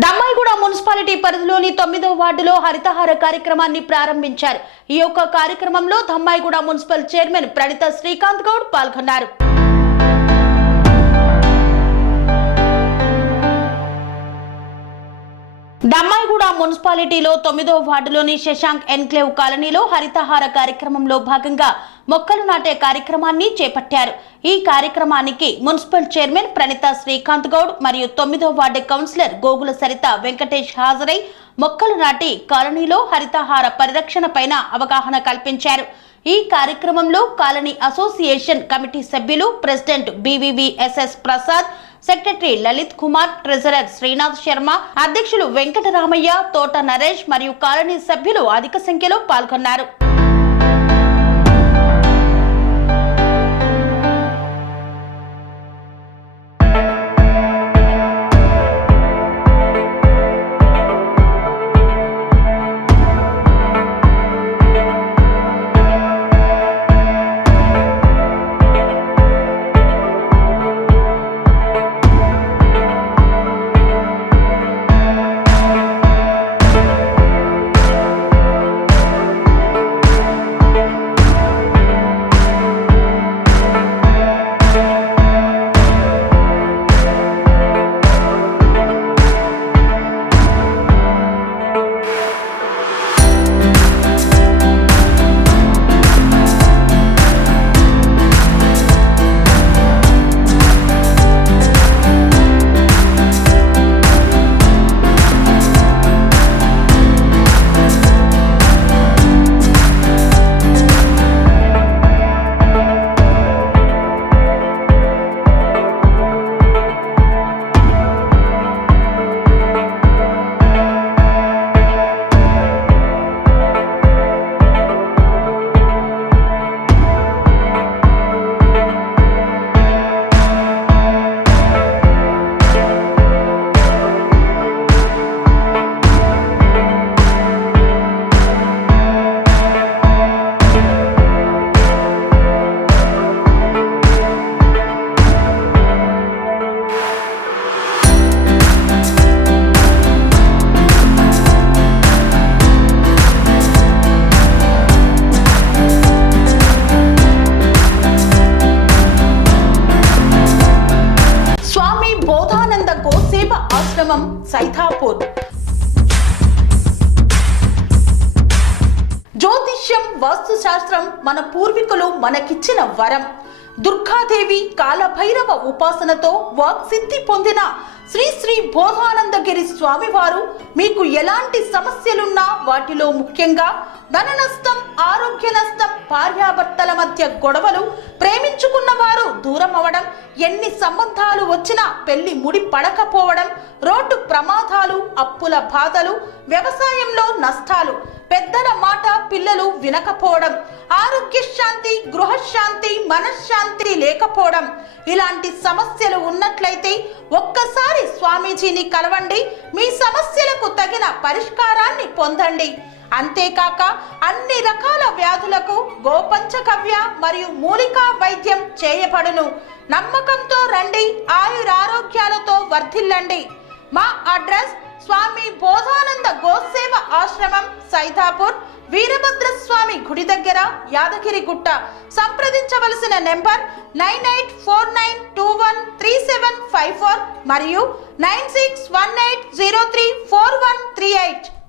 Dammaiguda municipality పరిధిలోని 9వ వార్డులో హరితహార కార్యక్రమాన్ని ప్రారంభించారు. ఈ యొక్క కార్యక్రమంలో దమ్మాయిగూడ మున్సిపల్ చైర్మన్ ప్రణిత శ్రీకాంత్ గౌడ్ పాల్గొన్నారు. దమ్మాయిగూడ మున్సిపాలిటీలో 9వ వార్డులోని శశాంక్ ఎన్క్లేవ్ కాలనీలో హరితహార కార్యక్రమంలో భాగంగా మొక్కలు నాటే కార్యక్రమాన్ని చేపట్టారు. ఈ కార్యక్రమానికి మున్సిపల్ చైర్మన్ ప్రణిత శ్రీకాంత్ గౌడ్ మరియు 9వ వార్డు కౌన్సిలర్ గోగుల సరిత వెంకటేష్ హాజరై మొక్కలు నాటి కాలనీలో హరితహార పరిరక్షణ పైన అవగాహన కల్పించారు. ఈ కార్యక్రమంలో కాలనీ అసోసియేషన్ కమిటీ సభ్యులు president BVVSS Prasad, secretary Lalit Kumar, treasurer Srinath Sharma, అధ్యక్షులు వెంకటరామయ్య, తోట నరేష్ మరియు కాలనీ సభ్యులు అధిక సంఖ్యలో పాల్గొన్నారు. ఆశ్రమం సైథాపూర్. జ్యోతిష్యం, వాస్తుశాస్త్రం మన పూర్వీకులు మనకిచ్చిన వరం. దుర్గాదేవి, కాలభైరవ ఉపాసనతో వాక్సిద్ధి పొందిన శ్రీ శ్రీ బోధానందగిరి స్వామివారు మీకు ఎలాంటి సమస్యలున్నా, వాటిలో ముఖ్యంగా ధన నష్టం, ఆరోగ్య నష్టం, భార్యాభర్తల మధ్య గొడవలు, ప్రేమించుకున్న వారు దూరం అవడం, ఎన్ని సంబంధాలు వచ్చినా పెళ్లి ముడి పడకపోవడం, రోడ్డు ప్రమాదాలు, అప్పుల బాధలు, వ్యవసాయంలో నష్టాలు, పెద్దల మాట పిల్లలు వినకపోవడం, ఆరోగ్య శాంతి, గృహశాంతి, మనశ్శాంతి లేకపోవడం, ఇలాంటి సమస్యలు ఉన్నట్లయితే ఒక్కసారి స్వామీజీని కలవండి. మీ సమస్యలకు తగిన పరిష్కారాన్ని పొందండి. అంతేకాక అన్ని రకాల వ్యాధులకు గోపంచకవ్య మరియు మూలికా వైద్యం చేయబడును. నమ్మకంతో రండి, ఆయురారోగ్యాలతో వర్ధిల్లండి. మా అడ్రస్ స్వామి బోధానంద గోసేవ ఆశ్రమం, సైథాపూర్, వీరభద్రస్వామి గుడి దగ్గర, యాదగిరిగుట్ట. సంప్రదించవలసిన నెంబర్ 9849213754 మరియు 9618034138.